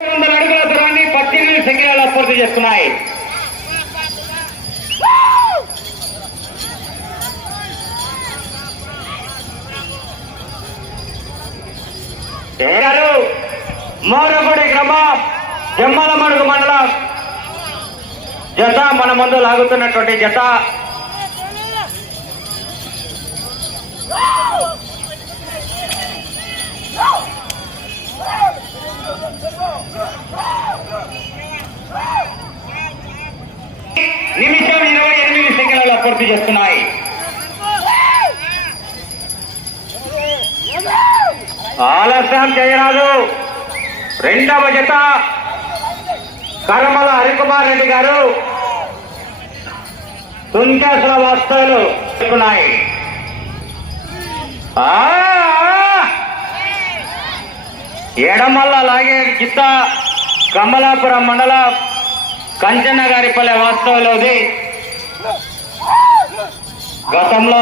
200 అడుగుల దూరాన్ని 18 సెకండ్ల పూర్తి చేస్తున్నాయి. మోరగుడి గ్రామం జమ్మలమడుగు మండలం జత మన ముందు లాగుతున్నటువంటి జత నిమిషం 28 సెకండ్ల పూర్తి చేస్తున్నాయి. ఆలస్యం చేయరాదు. రెండవ జత కరమల హరికుమార్ రెడ్డి గారు తుంకేశ్వర వస్తువులు ఉన్నాయి. ఎడమల్ల లాగే జిత్త కమలాపురం మండలం కంచన్నగారిపల్లె వాస్తవులోది. గతంలో